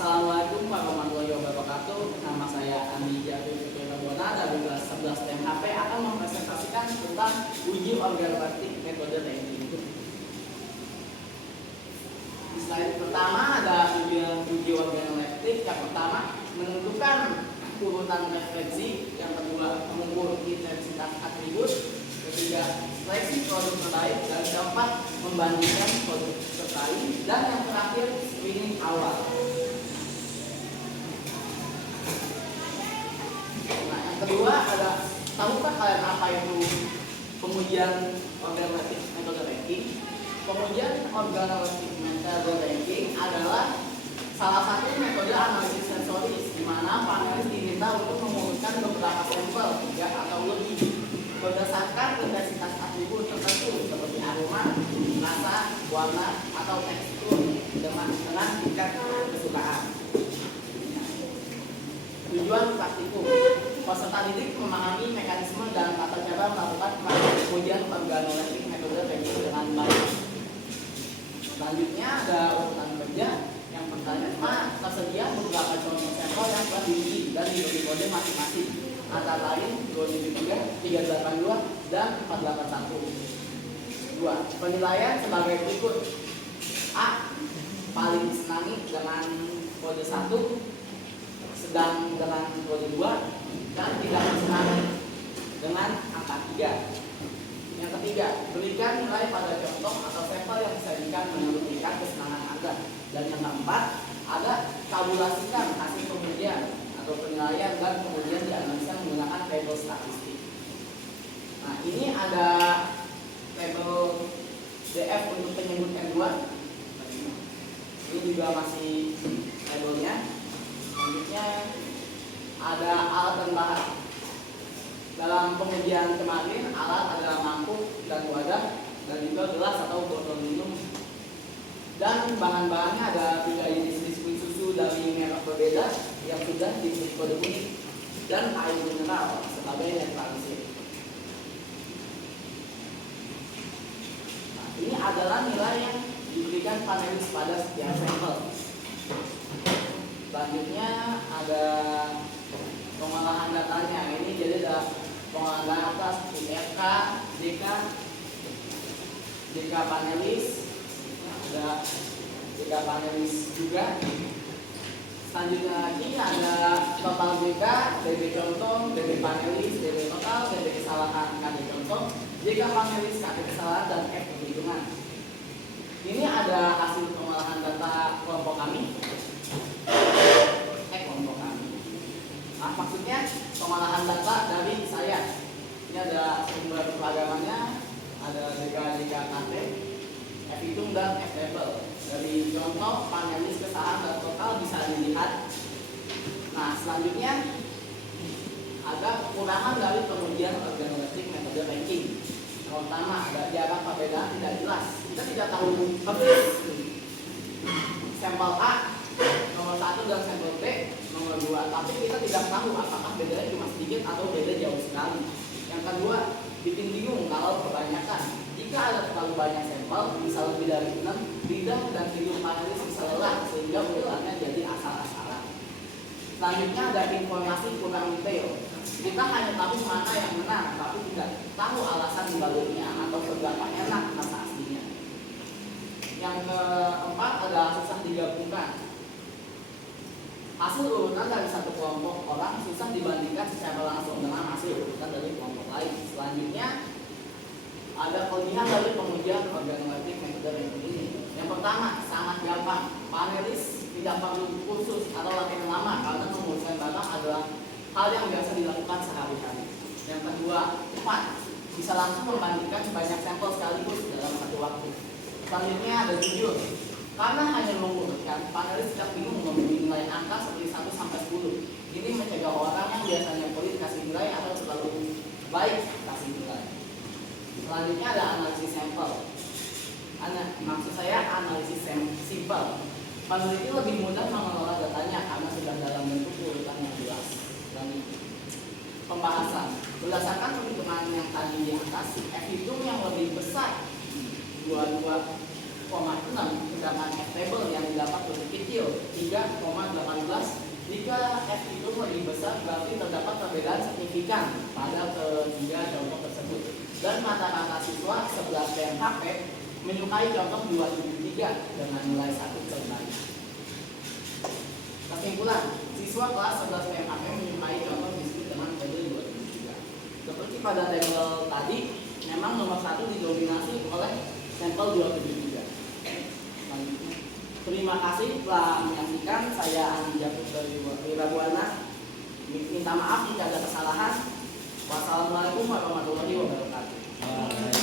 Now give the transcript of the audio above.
Assalamualaikum warahmatullahi wabarakatuh. Nama saya Andi Jatuh Ketuana dari kelas 11 TMHP akan mempresentasikan tentang uji organoleptik metode ranking. Di slide pertama ada uji organoleptik. Yang pertama, menentukan urutan referensi. Yang kedua, mengukur intensitas atribut. Ketiga, seleksi produk terbaik. Dan keempat, membandingkan produk terbaik. Dan yang terakhir, screening awal. Nah, yang kedua ada, tahukah kalian apa itu pengujian organoleptik metode ranking? Pengujian organoleptik metode ranking adalah salah satu metode analisis sensoris di mana panelis diminta untuk mengurutkan beberapa sampel 3 atau lebih berdasarkan intensitas atribut tertentu seperti aroma, rasa, warna, atau tekstur dengan tingkat kesukaan. Tujuan praktikum, peserta didik memahami mekanisme dan tata cara melakukan pengujian organoleptik metode ranking dengan baik. Selanjutnya ada urutan kerja. Yang pertama, tersedia beberapa contoh sampel yang telah diuji dan diberi kode masing-masing, antara lain 2003, 382, dan 481. 2. Penilaian sebagai berikut. A. Paling disenangi dengan kode 1, sedang dengan kode 2, dan tidak disenangi dengan angka 3. Yang ketiga, berikan nilai pada contoh atau sampel yang disajikan menurut tingkat kesenangan Anda. Dan yang keempat, ada tabulasikan hasil pengujian atau penilaian dan kemudian dianalisa menggunakan tabel statistik. Nah, ini ada tabel DF untuk penyebut N2. Ini juga masih tabelnya. Selanjutnya ada alat dan bahan. Dalam pengujian kemarin, alat adalah mangkuk dan wadah, dan juga gelas atau botol minum. Dan bahan-bahannya ada 3 jenis biskuit susu dari merek berbeda yang sudah diberi kode kuning, dan air mineral sebagai netralisir. Nah, ini adalah nilai yang diberikan panelis pada setiap sampel. Selanjutnya ada pengolahan datanya. Ini jadi ada pengolahan data seperti RK, DK panelis, ada DK panelis juga. Selanjutnya lagi ada total DK, DB contoh, DB panelis, DB total, DB kesalahan, KD contoh, DK panelis, KD kesalahan, dan F perhitungan. Ini ada hasil pengolahan data kelompok kami. Nah, maksudnya pengolahan data dari saya. Ini ada sumber peragamanya, ada DK KT, F hitung, dan F label. Dari contoh panelis, kesalahan, dan total bisa dilihat. Nah, selanjutnya ada kekurangan dari pengujian organoleptik metode ranking. Yang pertama, ada jarak perbedaan tidak jelas. Kita tidak tahu persis sampel A nomor 1 dan sampel B nomor 2, tapi kita tidak tahu apakah bedanya cuma sedikit atau beda jauh sekali. Yang kedua, bikin bingung kalau kebanyakan. Jika ada terlalu banyak sampel, bisa lebih dari 6, lidah dan hidung panelis bisa lelah sehingga urutannya jadi asal-asalan. Selanjutnya ada informasi kurang detail. Kita hanya tahu mana yang benar, tapi tidak tahu alasan dibaliknya atau seberapa enak rasa aslinya. Yang keempat ada susah digabungkan. Hasil urutan dari satu kelompok orang susah dibandingkan secara langsung dengan hasil urutan dari kelompok lain. Selanjutnya ada kelebihan dari pengujian organoleptik metode ranking ini. Yang pertama, sangat gampang. Panelis tidak perlu kursus atau latihan lama karena menguruskan barang adalah hal yang biasa dilakukan sehari-hari. Yang kedua, cepat. Bisa langsung membandingkan banyak sampel sekaligus dalam satu waktu. Selanjutnya ada jujur. Karena hanya mengurutkan, panelis tidak bingung memberi nilai angka seperti 1 sampai 10. Ini mencegah orang yang biasanya pelit kasih nilai atau terlalu baik kasih nilai. Selanjutnya ada analisis sampel. Maksud saya analisis simpel. Peneliti lebih mudah mengelola datanya karena sudah dalam bentuk urutan yang jelas. Selanjutnya, pembahasan. Berdasarkan perhitungan yang tadi di atas, F hitung yang lebih besar 22 sedangkan F table yang didapat lebih kecil 3,18. Jika F itu lebih besar berarti terdapat perbedaan signifikan pada ketiga contoh tersebut. Dan rata-rata siswa 11 PMHP menyukai contoh 273 dengan nilai 1 per baris. Kesimpulan, siswa kelas 11 PMHP menyukai contoh biskuit dengan kode 273. Seperti pada tabel tadi, memang nomor 1 didominasi oleh sampel 273. Terima kasih telah menyaksikan. Saya Andi Jatuh dari Wirabuana. Minta maaf jika ada kesalahan. Wassalamualaikum warahmatullahi wabarakatuh.